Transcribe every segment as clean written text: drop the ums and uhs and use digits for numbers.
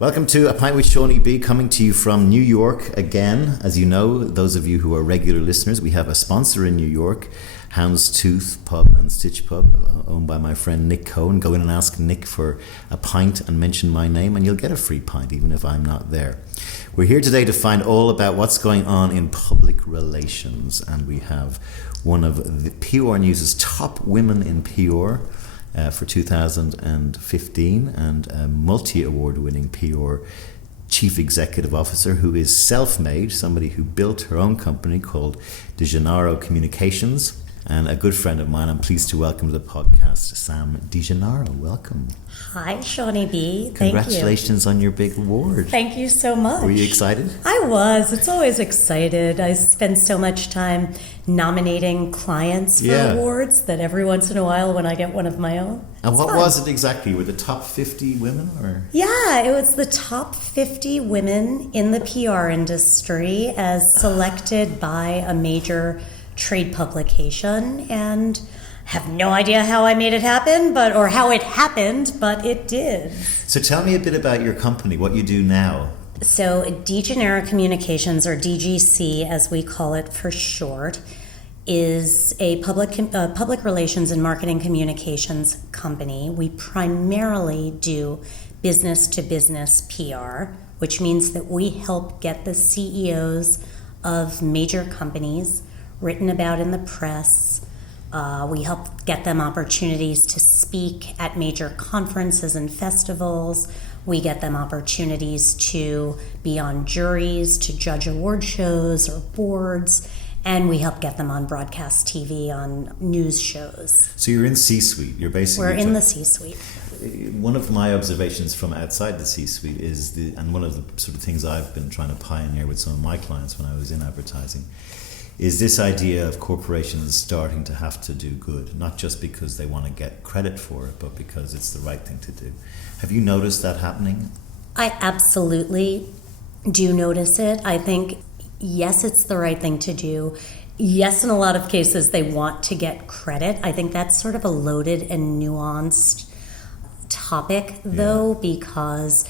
Welcome to A Pint with Seaniebee, coming to you from New York again. As you know, those of you who are regular listeners, we have a sponsor in New York, Houndstooth Pub and Stitch Pub, owned by my friend Nick Cohen. Go in and ask Nick for a pint and mention my name and you'll get a free pint, even if I'm not there. We're here today to find all about what's going on in public relations, and we have one of the PR News' top women in PR for 2015, and a multi-award winning PR chief executive officer who is self-made, somebody who built her own company called DiGennaro Communications, and a good friend of mine. I'm pleased to welcome to the podcast Sam DiGennaro. Welcome. Hi, Seaniebee. Thank Congratulations on your big award. Thank you so much. Were you excited? I was. It's always excited. I spend so much time nominating clients for awards that every once in a while when I get one of my own. And what was it exactly? Were the top 50 women? Or? Yeah, it was the top 50 women in the PR industry as selected by a major trade publication, and have no idea how I made it happen, or how it happened, but it did. So tell me a bit about your company, what you do now. So DiGennaro Communications, or DGC as we call it for short, is a public relations and marketing communications company. We primarily do business-to-business PR, which means that we help get the CEOs of major companies written about in the press. We help get them opportunities to speak at major conferences and festivals. We get them opportunities to be on juries, to judge award shows or boards, and we help get them on broadcast TV, on news shows. So you're in C-suite. You're basically... We're in the C-suite. One of my observations from outside the C-suite is, and one of the sort of things I've been trying to pioneer with some of my clients when I was in advertising, is this idea of corporations starting to have to do good, not just because they want to get credit for it, but because it's the right thing to do. Have you noticed that happening? I absolutely do notice it. I think, yes, it's the right thing to do. Yes, in a lot of cases, they want to get credit. I think that's sort of a loaded and nuanced topic, though, because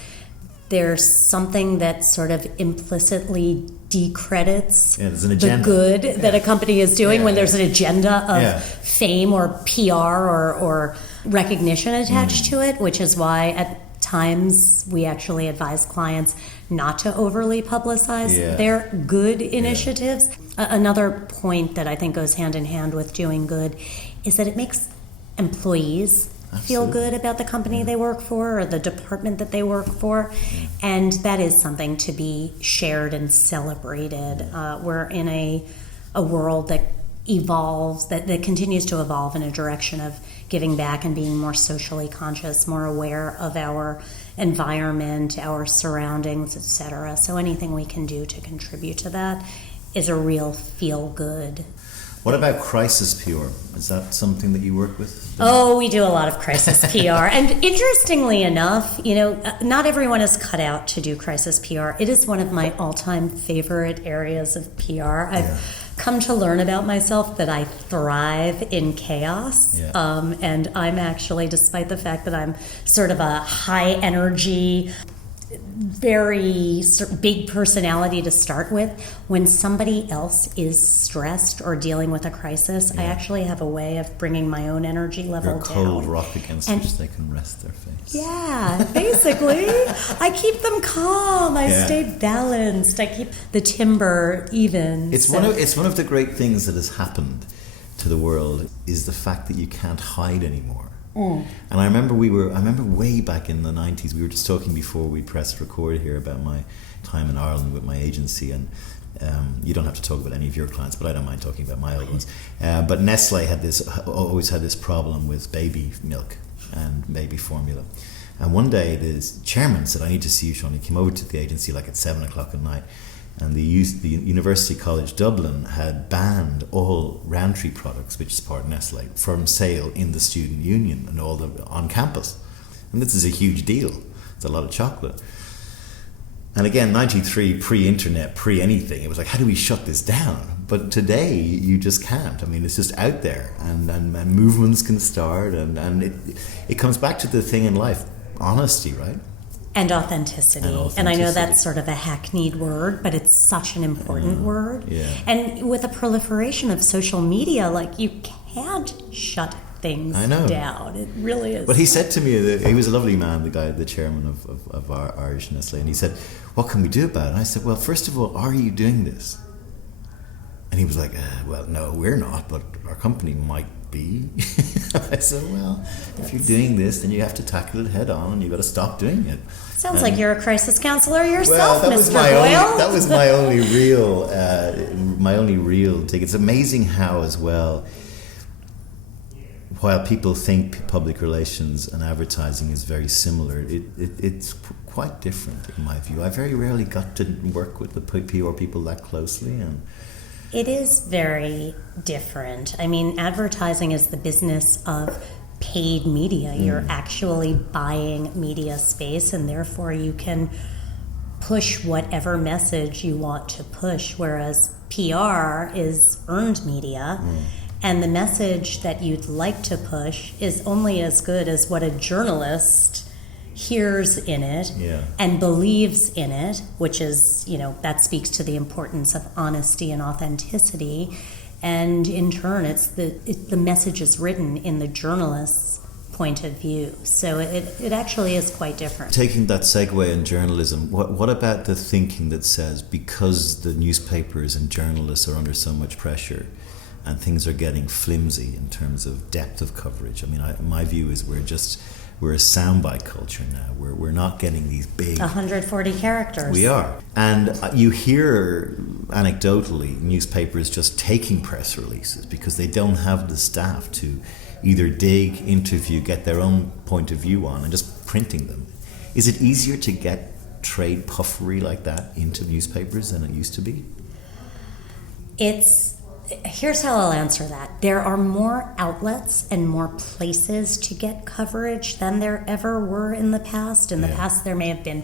there's something that sort of implicitly decredits the good that a company is doing when there's an agenda of fame or PR or recognition attached to it, which is why at times we actually advise clients not to overly publicize their good initiatives. Another point that I think goes hand in hand with doing good is that it makes employees feel good about the company they work for or the department that they work for, and that is something to be shared and celebrated. We're in a world that evolves, that continues to evolve in a direction of giving back and being more socially conscious, more aware of our environment, our surroundings, etc. So anything we can do to contribute to that is a real feel-good. What about crisis PR? Is that something that you work with? Oh, we do a lot of crisis PR. And interestingly enough, not everyone is cut out to do crisis PR. It is one of my all-time favorite areas of PR. I've come to learn about myself that I thrive in chaos. And I'm actually, despite the fact that I'm sort of a high energy, very big personality to start with, when somebody else is stressed or dealing with a crisis, I actually have a way of bringing my own energy level down. Cold rock against which they can rest their face. Yeah, basically. I keep them calm. I stay balanced. I keep the timber even. It's one of the great things that has happened to the world is the fact that you can't hide anymore. And I remember way back in the 90s, we were just talking before we pressed record here about my time in Ireland with my agency, and you don't have to talk about any of your clients, but I don't mind talking about my old ones. But Nestle always had this problem with baby milk and baby formula. And one day the chairman said, "I need to see you, Sean." He came over to the agency like at 7 o'clock at night. And the University College Dublin had banned all Roundtree products, which is part of Nestle, from sale in the student union and on campus. And this is a huge deal. It's a lot of chocolate. And again, 93, pre-internet, pre-anything, it was like, how do we shut this down? But today, you just can't. I mean, it's just out there, and movements can start, and it comes back to the thing in life, honesty, right? And authenticity. And I know that's sort of a hackneyed word, but it's such an important word. Yeah. And with the proliferation of social media, like, you can't shut things down. It really is. But he said to me, that he was a lovely man, the guy, the chairman of our Irish Nestle, and he said, what can we do about it? And I said, well, first of all, are you doing this? And he was like, well, no, we're not, but our company might be. I said, well, if you're doing this, then you have to tackle it head on, and you've got to stop doing it. Sounds like you're a crisis counselor yourself, well, Mr. Boyle. That was my only real take. It's amazing how, as well, while people think public relations and advertising is very similar, it's quite different in my view. I very rarely got to work with the PR people that closely, and it is very different. I mean, advertising is the business of paid media. You're actually buying media space, and therefore you can push whatever message you want to push, whereas PR is earned media. And the message that you'd like to push is only as good as what a journalist hears in it and believes in it, which is, that speaks to the importance of honesty and authenticity. And in turn, the message is written in the journalist's point of view. So it actually is quite different. Taking that segue in journalism, what about the thinking that says because the newspapers and journalists are under so much pressure and things are getting flimsy in terms of depth of coverage? I mean, my view is we're a soundbite culture now. We're not getting these big 140 characters. We are. And you hear anecdotally newspapers just taking press releases because they don't have the staff to either dig, interview, get their own point of view on, and just printing them. Is it easier to get trade puffery like that into newspapers than it used to be? Here's how I'll answer that. There are more outlets and more places to get coverage than there ever were in the past. In the past, there may have been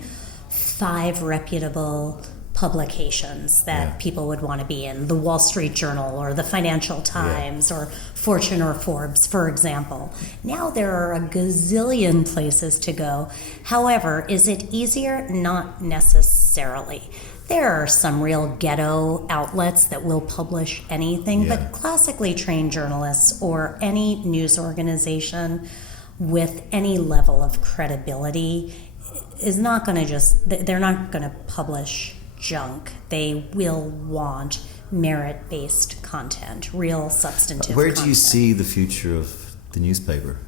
5 reputable publications that people would want to be in. The Wall Street Journal or the Financial Times or Fortune or Forbes, for example. Now there are a gazillion places to go. However, is it easier? Not necessarily. There are some real ghetto outlets that will publish anything, but classically trained journalists or any news organization with any level of credibility is not going to they're not going to publish junk. They will want merit-based content, real substantive content. Where do you see the future of the newspaper?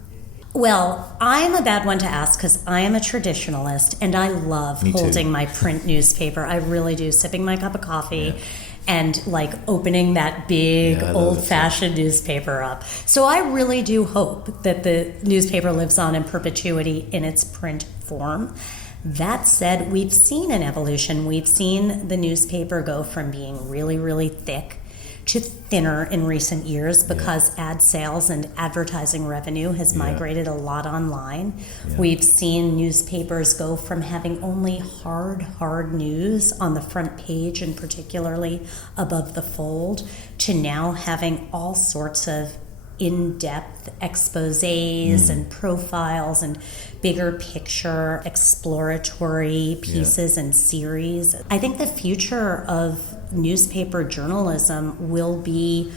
Well, I'm a bad one to ask because I am a traditionalist and I love holding my print newspaper. I really do, sipping my cup of coffee and like opening that big old-fashioned newspaper up. So I really do hope that the newspaper lives on in perpetuity in its print form. That said, we've seen an evolution. We've seen the newspaper go from being really, really thick to thinner in recent years because ad sales and advertising revenue has migrated a lot online. We've seen newspapers go from having only hard news on the front page and particularly above the fold to now having all sorts of in-depth exposés and profiles and bigger picture exploratory pieces and series. I think the future of newspaper journalism will be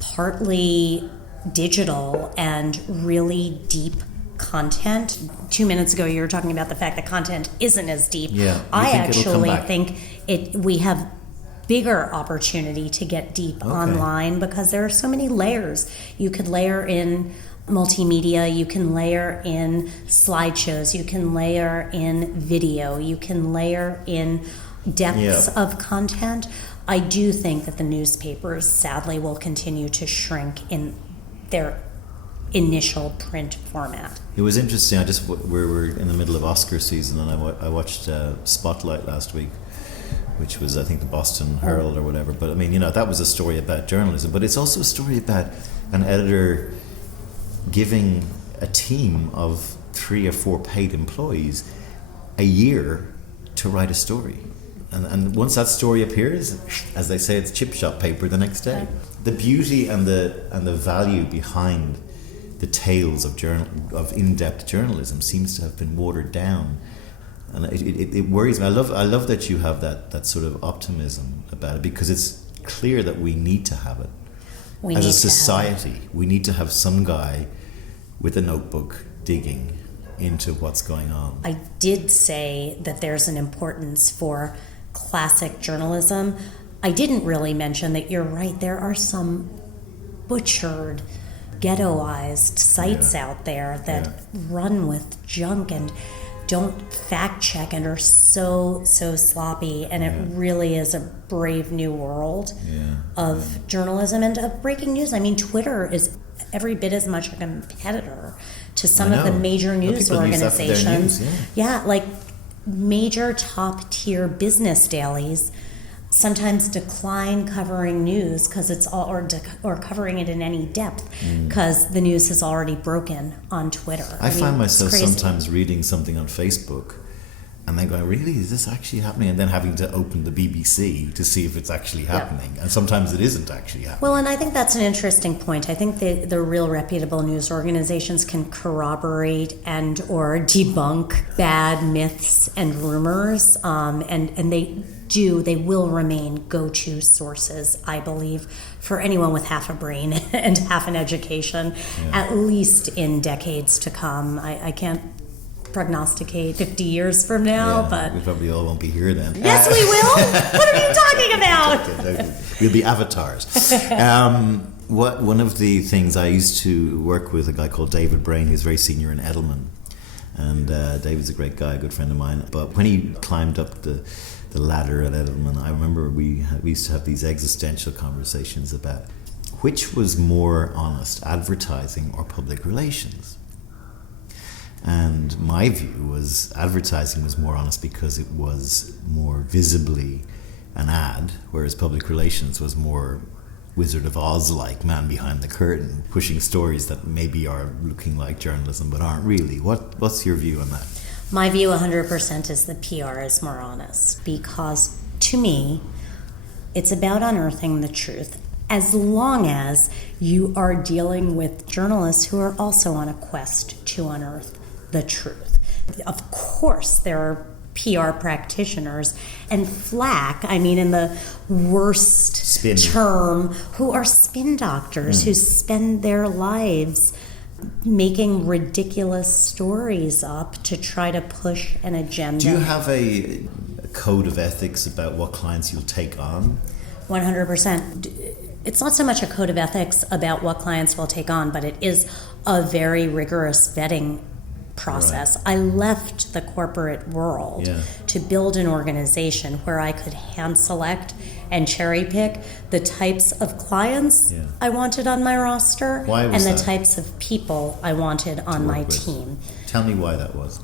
partly digital and really deep content. 2 minutes ago you were talking about the fact that content isn't as deep. I actually think we have bigger opportunity to get deep online because there are so many layers. You could layer in multimedia, you can layer in slideshows, you can layer in video, you can layer in depths of content. I do think that the newspapers sadly will continue to shrink in their initial print format. It was interesting. We were in the middle of Oscar season and I watched Spotlight last week, which was, I think, the Boston Herald or whatever. But I mean, that was a story about journalism, but it's also a story about an editor giving a team of 3 or 4 paid employees a year to write a story. And once that story appears, as they say, it's chip shop paper the next day. The beauty and the value behind the tales of in-depth journalism seems to have been watered down And it worries me. I love that you have that sort of optimism about it, because it's clear that we need to have it. As a society, we need to have some guy with a notebook digging into what's going on. I did say that there's an importance for classic journalism. I didn't really mention that you're right. There are some butchered, ghettoized sites out there that run with junk and don't fact check and are so sloppy, and it really is a brave new world of journalism and of breaking news. I mean, Twitter is every bit as much a competitor to some of the major news organizations. Like major top tier business dailies sometimes decline covering news because it's all or covering it in any depth because the news has already broken on Twitter. I find myself sometimes reading something on Facebook and then going, really, is this actually happening? And then having to open the BBC to see if it's actually happening. And sometimes it isn't actually happening. Well, and I think that's an interesting point. I think the real reputable news organizations can corroborate and or debunk bad myths and rumors, and they will remain go-to sources, I believe, for anyone with half a brain and half an education, at least in decades to come. I can't prognosticate 50 years from now, but we probably all won't be here then. Yes, we will. What are you talking about? Okay. We'll be avatars. One of the things, I used to work with a guy called David Brain, who's very senior in Edelman, and David's a great guy, a good friend of mine. But when he climbed up the ladder at Edelman, I remember we used to have these existential conversations about which was more honest, advertising or public relations. And my view was advertising was more honest because it was more visibly an ad, whereas public relations was more Wizard of Oz-like, man behind the curtain, pushing stories that maybe are looking like journalism but aren't really. What's your view on that? My view 100% is that PR is more honest, because to me, it's about unearthing the truth, as long as you are dealing with journalists who are also on a quest to unearth the truth. Of course, there are PR practitioners and flack, I mean in the worst term, who are spin doctors who spend their lives making ridiculous stories up to try to push an agenda. Do you have a code of ethics about what clients you'll take on? 100%. It's not so much a code of ethics about what clients will take on, but it is a very rigorous vetting process. Right. I left the corporate world to build an organization where I could hand select and cherry pick the types of clients I wanted on my roster and the types of people I wanted on my team. Tell me why that was.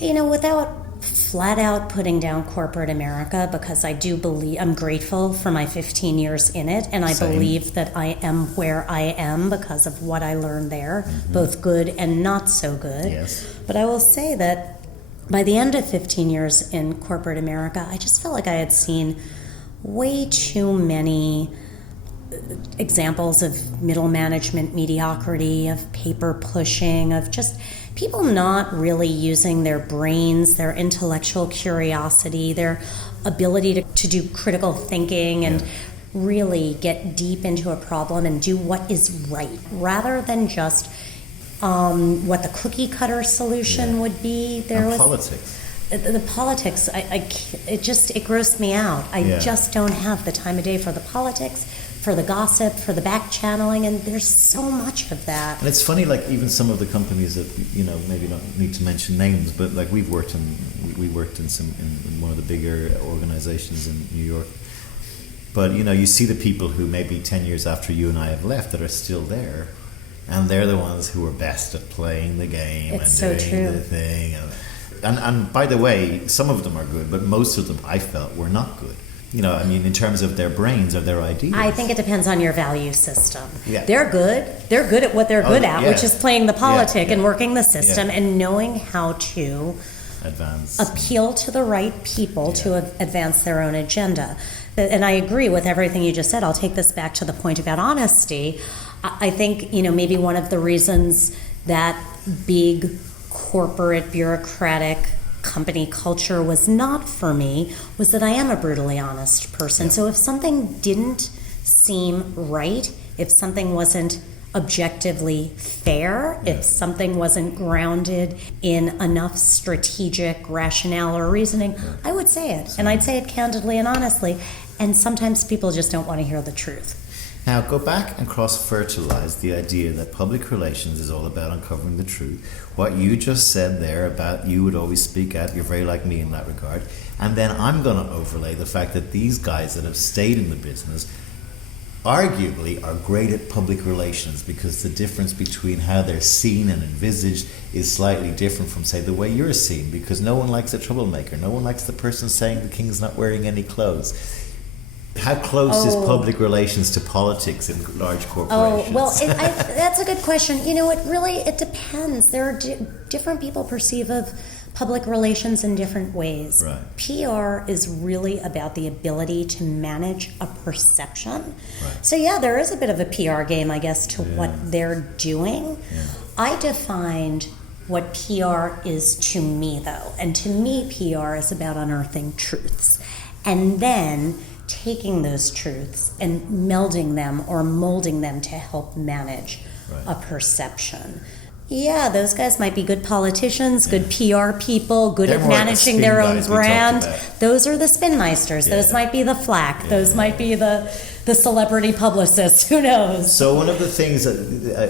Without flat out putting down corporate America, because I do believe, I'm grateful for my 15 years in it, and I believe that I am where I am because of what I learned there, both good and not so good. Yes. But I will say that by the end of 15 years in corporate America, I just felt like I had seen way too many examples of middle management mediocrity, of paper pushing, of just people not really using their brains, their intellectual curiosity, their ability to do critical thinking and really get deep into a problem and do what is right, rather than just what the cookie cutter solution would be. Politics. The politics, it grossed me out. I just don't have the time of day for the politics, for the gossip, for the back channeling, and there's so much of that. And it's funny, like even some of the companies that, maybe not need to mention names, but like we worked in one of the bigger organizations in New York. But you see the people who maybe 10 years after you and I have left that are still there, and they're the ones who are best at playing the game the thing. And by the way, some of them are good, but most of them I felt were not good. In terms of their brains or their ideas. I think it depends on your value system. Yeah. They're good at what they're good at, which is playing the politic and working the system and knowing how to appeal to the right people to advance their own agenda. And I agree with everything you just said. I'll take this back to the point about honesty. I think, maybe one of the reasons that big corporate bureaucratic company culture was not for me was that I am a brutally honest person. So if something didn't seem right, if something wasn't objectively fair, if something wasn't grounded in enough strategic rationale or reasoning, I would say it. And I'd say it candidly and honestly. And sometimes people just don't want to hear the truth. Now, go back and cross-fertilize the idea that public relations is all about uncovering the truth. What you just said there about you would always speak out, you're very like me in that regard. And then I'm going to overlay the fact that these guys that have stayed in the business arguably are great at public relations, because the difference between how they're seen and envisaged is slightly different from, say, the way you're seen, because no one likes a troublemaker. No one likes the person saying the king's not wearing any clothes. How close is public relations to politics in large corporations? Oh, well, that's a good question. You know, it depends. There are different people perceive of public relations in different ways. Right. PR is really about the ability to manage a perception. Right. So yeah, there is a bit of a PR game, I guess, to what they're doing. Yeah. I defined what PR is to me, though. And to me, PR is about unearthing truths. And then taking those truths and melding them or molding them to help manage a perception. Yeah, those guys might be good politicians, good PR people, good at managing their own brand. Those are the spin meisters. Those might be the flack. Those might be the celebrity publicists. Who knows? So one of the things,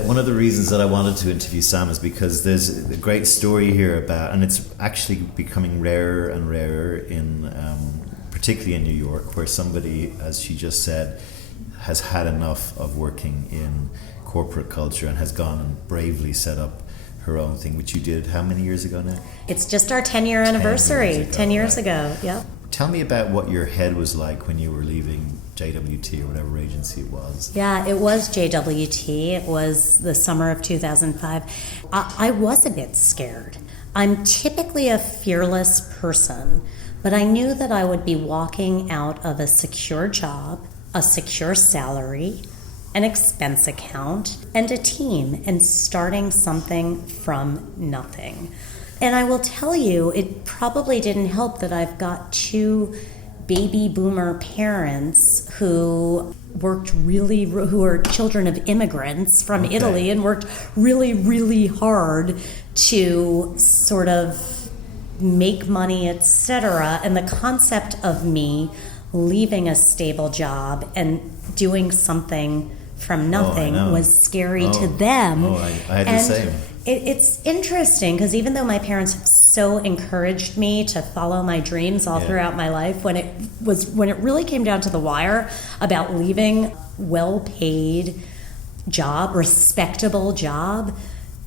one of the reasons that I wanted to interview Sam is because there's a great story here about, and it's actually becoming rarer and rarer in particularly in New York, where somebody, as she just said, has had enough of working in corporate culture and has gone and bravely set up her own thing, which you did how many years ago now? It's just our 10-year anniversary. 10 years ago, yep. Tell me about what your head was like when you were leaving JWT or whatever agency it was. Yeah, it was JWT. It was the summer of 2005. I was a bit scared. I'm typically a fearless person, but I knew that I would be walking out of a secure job, a secure salary, an expense account, and a team, and starting something from nothing. And I will tell you, it probably didn't help that I've got two baby boomer parents who are children of immigrants from Italy and worked really, really hard to sort of make money, etc. And the concept of me leaving a stable job and doing something from nothing was scary to them. I had the same. It's interesting because even though my parents have so encouraged me to follow my dreams all throughout my life, when it really came down to the wire about leaving well-paid job, respectable job,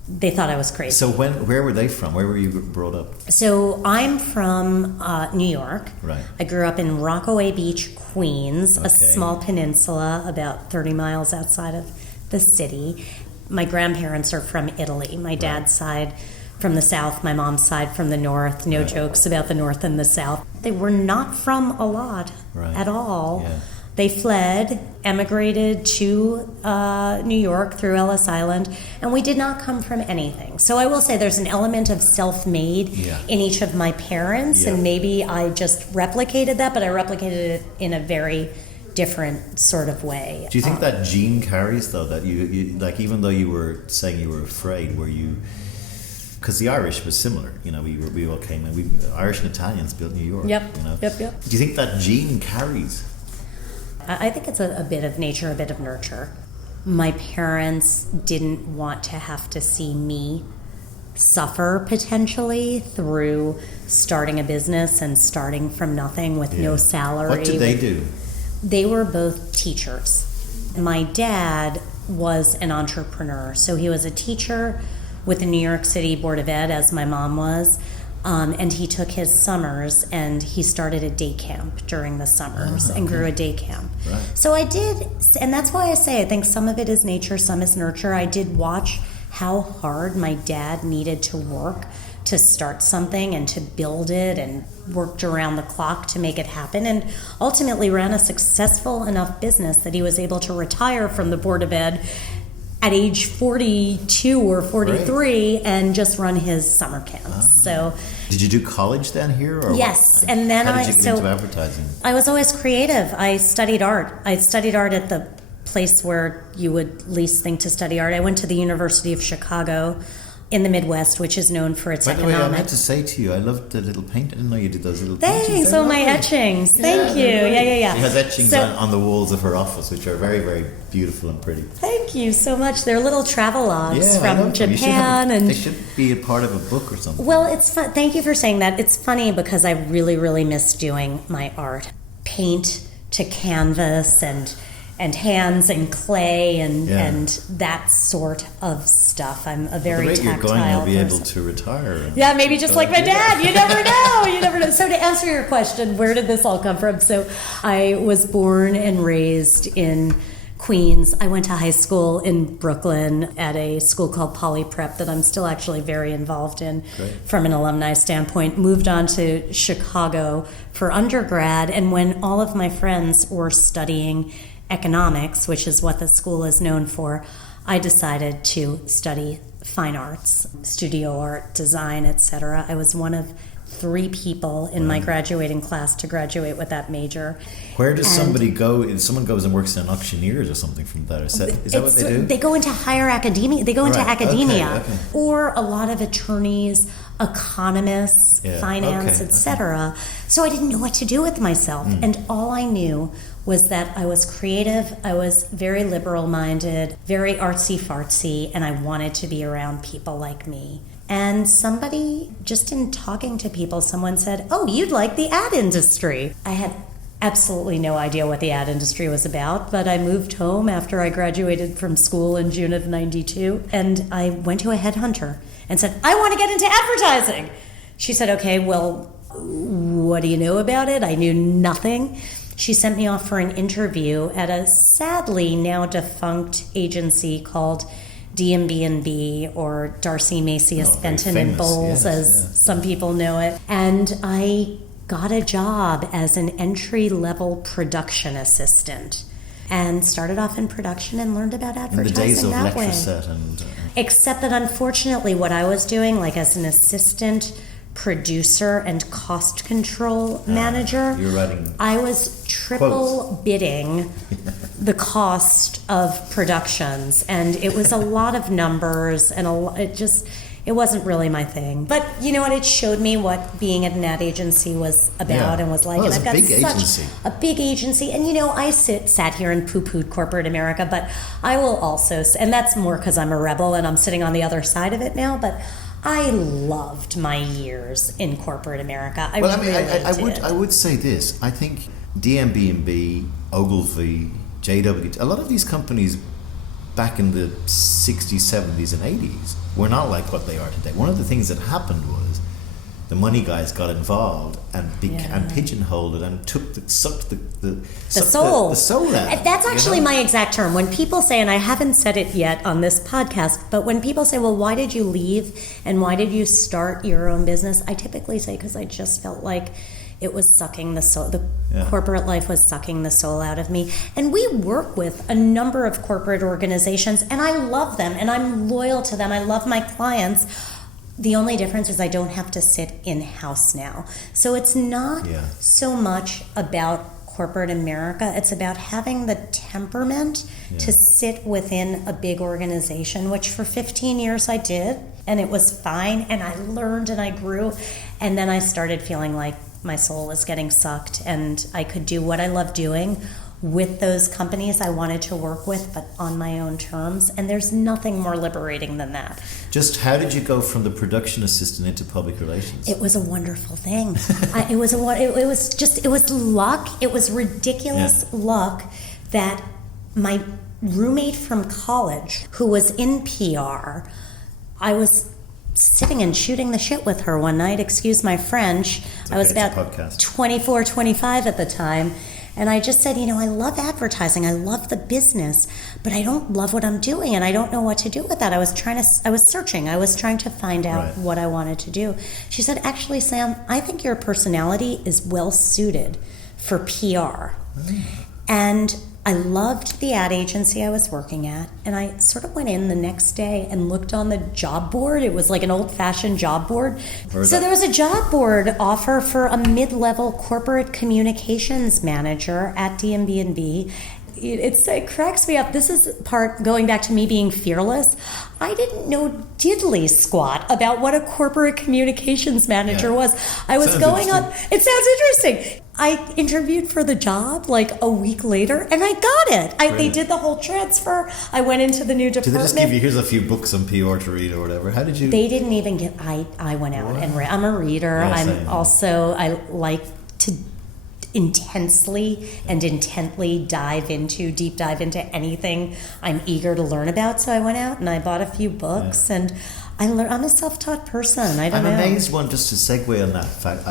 they thought I was crazy. So where were they from? Where were you brought up? So I'm from New York. Right. I grew up in Rockaway Beach, Queens, a small peninsula about 30 miles outside of the city. My grandparents are from Italy. My dad's side from the south, my mom's side from the north. No jokes about the north and the south. They were not from a lot at all. Yeah. They fled, emigrated to New York through Ellis Island, and we did not come from anything. So I will say there's an element of self-made in each of my parents, and maybe I just replicated that, but I replicated it in a very different sort of way. Do you think that gene carries, though, that you like, even though you were saying you were afraid, were you... Because the Irish was similar, you know, we all came in, Irish and Italians built New York. Yep, you know? yep. Do you think that gene carries? I think it's a bit of nature, a bit of nurture. My parents didn't want to have to see me suffer potentially through starting a business and starting from nothing with no salary. What did they do? They were both teachers. My dad was an entrepreneur, so he was a teacher with the New York City Board of Ed, as my mom was. And he took his summers and he started a day camp during the summers and grew a day camp. Right. So I did, and that's why I say I think some of it is nature, some is nurture. I did watch how hard my dad needed to work to start something and to build it, and worked around the clock to make it happen, and ultimately ran a successful enough business that he was able to retire from the Board of Ed at age 42 or 43 and just run his summer camps. So, did you do college then here? Or yes, and then how did you get into advertising? I was always creative. I studied art. I studied art at the place where you would least think to study art. I went to the University of Chicago in the Midwest, which is known for its economic. By the way, I meant to say to you, I loved the little paint. I didn't know you did those little paintings. Thanks. So my etchings. Thank you. Yeah. She has etchings on the walls of her office, which are very, very beautiful and pretty. Thank you so much. They're little travelogues from Japan. They should be a part of a book or something. Well, it's fun. Thank you for saying that. It's funny because I really, really miss doing my art. Paint to canvas and hands and clay and that sort of stuff. I'm a very tactile you're going, you'll be person. able to retire. Yeah, maybe just like my dad. You never know. You never know. So to answer your question, where did this all come from? So I was born and raised in Queens. I went to high school in Brooklyn at a school called Poly Prep that I'm still actually very involved in from an alumni standpoint. Moved on to Chicago for undergrad, and when all of my friends were studying economics, which is what the school is known for, I decided to study fine arts, studio art, design, etc. I was one of 3 people in my graduating class to graduate with that major. Where does somebody go? If someone goes and works in auctioneers or something from that, is that what they do? They go into higher academia. They go into academia, okay. Or a lot of attorneys, economists, finance, etc. So I didn't know what to do with myself, and all I knew was that I was creative, I was very liberal-minded, very artsy-fartsy, and I wanted to be around people like me. And somebody, just in talking to people, someone said, "Oh, you'd like the ad industry." I had absolutely no idea what the ad industry was about, but I moved home after I graduated from school in June of '92, and I went to a headhunter and said, "I want to get into advertising." She said, "Okay, well, what do you know about it?" I knew nothing. She sent me off for an interview at a sadly now defunct agency called DMB&B, or Darcy Macias Benton and Bowles, as some people know it. And I got a job as an entry-level production assistant and started off in production and learned about advertising that way. In the days of Letraset and... Except that unfortunately what I was doing, like as an assistant producer and cost control manager, you're writing I was triple bidding the cost of productions, and it was a lot of numbers, and it wasn't really my thing. But you know what? It showed me what being at an ad agency was about and was like. Well, and I've got agency. A big agency. And you know, I sat here and poo-pooed corporate America, but I will also, and that's more because I'm a rebel and I'm sitting on the other side of it now, but I loved my years in corporate America. I would say this. I think DMB&B, Ogilvy, JW, a lot of these companies back in the 60s, 70s, and 80s were not like what they are today. One of the things that happened was the money guys got involved and pigeonholed it and sucked the soul out. That's actually my exact term. When people say, and I haven't said it yet on this podcast, but when people say, well, why did you leave and why did you start your own business? I typically say, because I just felt like it was sucking the soul. Corporate life was sucking the soul out of me. And we work with a number of corporate organizations, and I love them, and I'm loyal to them. I love my clients. The only difference is I don't have to sit in-house now. So it's not so much about corporate America. It's about having the temperament to sit within a big organization, which for 15 years I did, and it was fine, and I learned and I grew, and then I started feeling like my soul was getting sucked, and I could do what I love doing with those companies I wanted to work with, but on my own terms. And there's nothing more liberating than that. Just how did you go from the production assistant into public relations? It was a wonderful thing. It was luck. It was ridiculous luck that my roommate from college, who was in PR, I was sitting and shooting the shit with her one night, excuse my French. I was about 24, 25 at the time. And I just said, I love advertising. I love the business, but I don't love what I'm doing, and I don't know what to do with that. I was searching. I was trying to find out what I wanted to do. She said, actually, Sam, I think your personality is well suited for PR. And I loved the ad agency I was working at, and I sort of went in the next day and looked on the job board. It was like an old-fashioned job board. So there was a job board offer for a mid-level corporate communications manager at DMB&B. It cracks me up. This is part going back to me being fearless. I didn't know diddly squat about what a corporate communications manager was. I was going on. It sounds interesting. I interviewed for the job like a week later, and I got it. They did the whole transfer. I went into the new department. Did they just give you, here's a few books on PR to read or whatever? How did you? They didn't even get. I went out and read. I'm a reader. I like to intensely and intently deep dive into anything I'm eager to learn about. So I went out and I bought a few books, and I'm a self-taught person. I'm amazed, just to segue on that fact.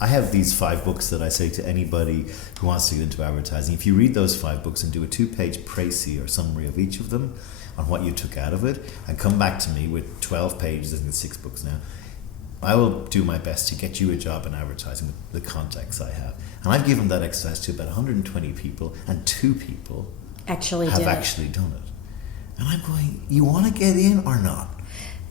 I have these 5 books that I say to anybody who wants to get into advertising. If you read those 5 books and do a 2-page précis or summary of each of them on what you took out of it, and come back to me with 12 pages, I think 6 books now, I will do my best to get you a job in advertising with the contacts I have. And I've given that exercise to about 120 people, and 2 people have actually done it. And I'm going, you want to get in or not?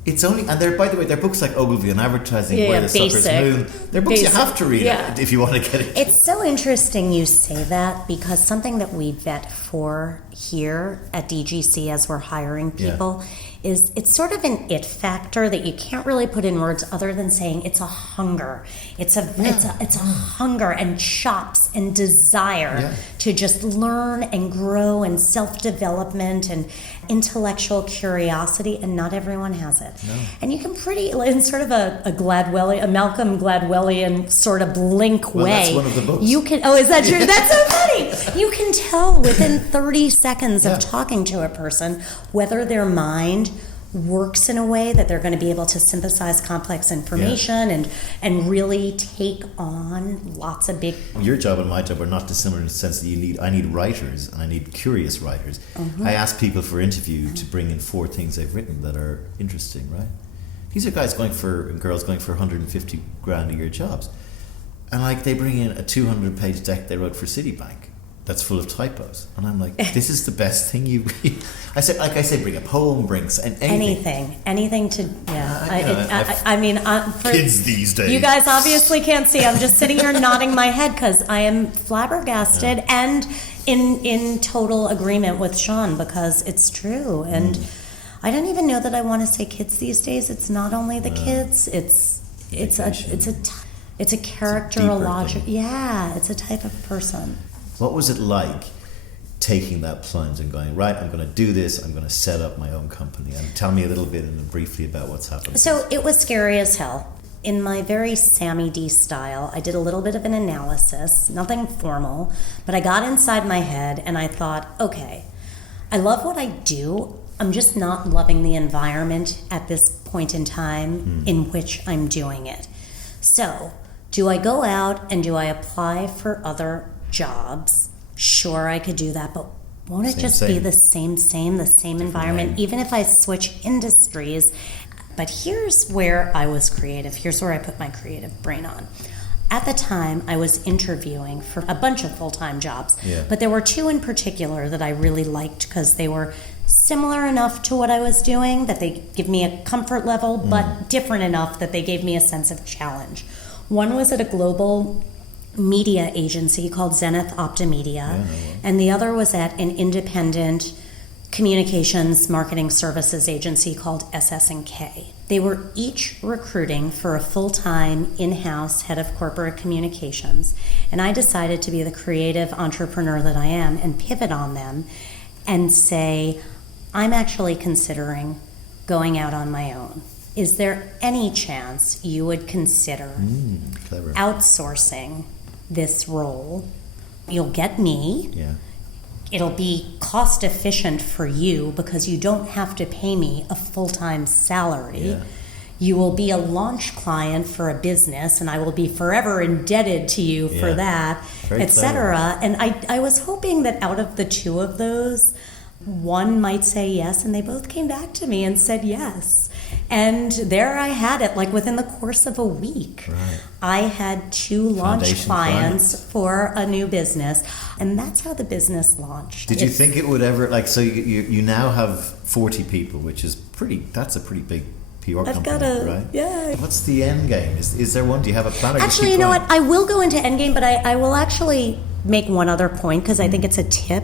It's only, and they're, by the way, they're books like Ogilvy on Advertising, Where the Suckers Moon. They're books you have to read if you want to get into. It's so interesting you say that, because something that we vet for here at DGC as we're hiring people is it's sort of an it factor that you can't really put in words other than saying it's a hunger. It's a hunger and chops and desire to just learn and grow and self-development and intellectual curiosity, and not everyone has it. No. And you can in sort of a Malcolm Gladwellian sort of blink way. That's one of the books. You can, is that true? That's so funny. You can tell within 30 seconds of talking to a person whether their mind works in a way that they're going to be able to synthesize complex information and really take on lots of big... Your job and my job are not dissimilar in the sense that I need writers, and I need curious writers. Mm-hmm. I ask people for interview to bring in 4 things they've written that are interesting, right? These are guys and girls going for 150 grand a year jobs. And they bring in a 200-page deck they wrote for Citibank that's full of typos, and I'm like, this is the best thing you... I said, bring a poem, bring anything to... kids these days. You guys obviously can't see. I'm just sitting here nodding my head because I am flabbergasted and in total agreement with Sean, because it's true. And I don't even know that I want to say kids these days. It's not only the kids. It's a characterological... It's a type of person. What was it like taking that plunge and going, right, I'm going to do this, I'm going to set up my own company? And tell me a little bit and briefly about what's happened. So it was scary as hell. In my very Seaniebee style, I did a little bit of an analysis, nothing formal, but I got inside my head and I thought, okay, I love what I do. I'm just not loving the environment at this point in time in which I'm doing it. So, do I go out and do I apply for other jobs? Sure, I could do that, but won't it be the same environment, even if I switch industries? But here's where I was creative. Here's where I put my creative brain on. At the time, I was interviewing for a bunch of full-time jobs, but there were 2 in particular that I really liked because they were similar enough to what I was doing that they give me a comfort level, but different enough that they gave me a sense of challenge. One was at a global media agency called Zenith Optimedia, and the other was at an independent communications marketing services agency called SS&K. They were each recruiting for a full-time in-house head of corporate communications, and I decided to be the creative entrepreneur that I am and pivot on them and say, I'm actually considering going out on my own. Is there any chance you would consider outsourcing this role? You'll get me. It'll be cost efficient for you because you don't have to pay me a full-time salary. You will be a launch client for a business, and I will be forever indebted to you for that, etc. And I was hoping that out of the 2 of those, one might say yes, and they both came back to me and said yes. And there I had it, like within the course of a week. Right. I had 2 launch Foundation clients for a new business, and that's how the business launched. Did you think it would ever, like, so you now have 40 people, which is that's a pretty big PR I've company, right? Yeah. What's the end game? Is there one? Do you have a plan? Actually, you know what? I will go into endgame, but I will actually make one other point because I think it's a tip.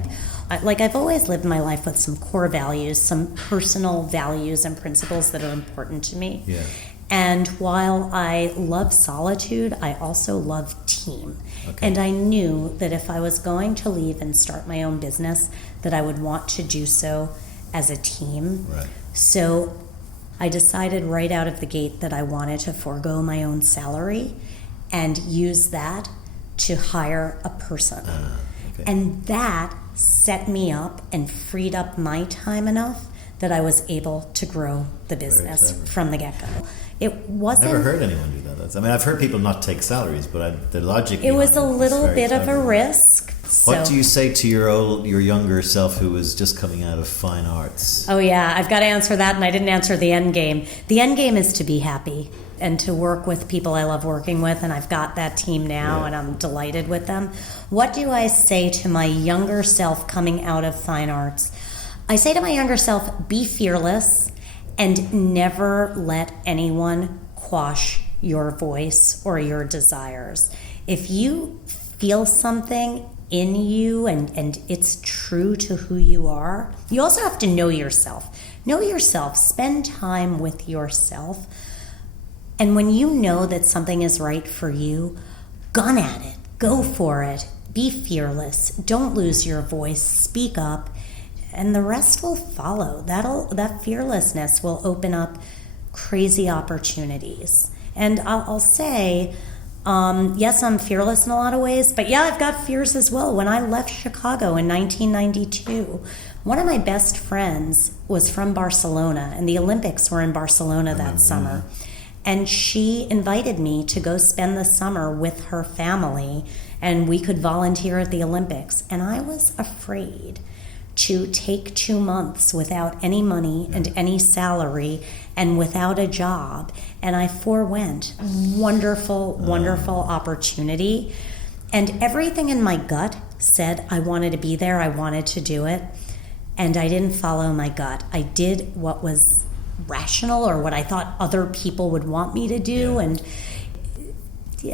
I've always lived my life with some core values, some personal values and principles that are important to me. Yeah. And while I love solitude, I also love team. Okay. And I knew that if I was going to leave and start my own business, that I would want to do so as a team. Right. So I decided right out of the gate that I wanted to forego my own salary and use that to hire a person. Okay. And that set me up and freed up my time enough that I was able to grow the business from the get-go. It wasn't... Never heard anyone do that. I've heard people not take salaries, but the logic... It was a behind little is very bit of a clever. risk. What do you say to your younger self who was just coming out of fine arts? Oh yeah, I've got to answer that, and I didn't answer the end game. The end game is to be happy and to work with people I love working with, and I've got that team now, and I'm delighted with them. What do I say to my younger self coming out of fine arts? I say to my younger self, be fearless and never let anyone quash your voice or your desires. If you feel something in you and it's true to who you are, you also have to know yourself. Know yourself. Spend time with yourself. And when you know that something is right for you, gun at it. Go for it. Be fearless. Don't lose your voice. Speak up. And the rest will follow. That fearlessness will open up crazy opportunities. And I'll say, yes, I'm fearless in a lot of ways, but yeah, I've got fears as well. When I left Chicago in 1992, one of my best friends was from Barcelona, and the Olympics were in Barcelona that summer. And she invited me to go spend the summer with her family, and we could volunteer at the Olympics. And I was afraid to take 2 months without any money and any salary and without a job. And I forewent. Wonderful, wonderful opportunity. And everything in my gut said I wanted to be there, I wanted to do it. And I didn't follow my gut. I did what was rational or what I thought other people would want me to do. And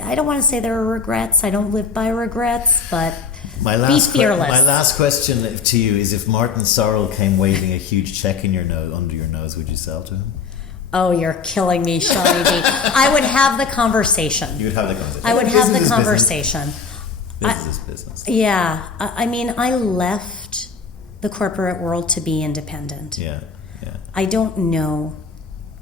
I don't want to say there are regrets. I don't live by regrets, but be fearless. My last question to you is: if Martin Sorrell came waving a huge check in your nose, under your nose, would you sell to him? Oh, you're killing me, Seaniebee. I would have the conversation. You would have the conversation. I would have the conversation. Business is business. Yeah. I mean, I left the corporate world to be independent. Yeah. I don't know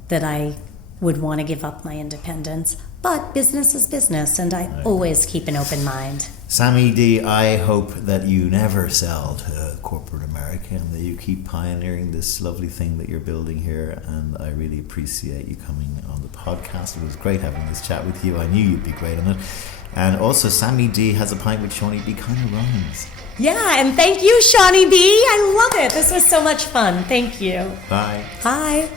that I would want to give up my independence, but business is business, and I always keep an open mind. Seaniebee, I hope that you never sell to corporate America and that you keep pioneering this lovely thing that you're building here, and I really appreciate you coming on the podcast. It was great having this chat with you. I knew you'd be great on it. And also, Seaniebee has a pint with Seaniebee kind of rhymes. Yeah, and thank you, Seaniebee. I love it. This was so much fun. Thank you. Bye. Bye.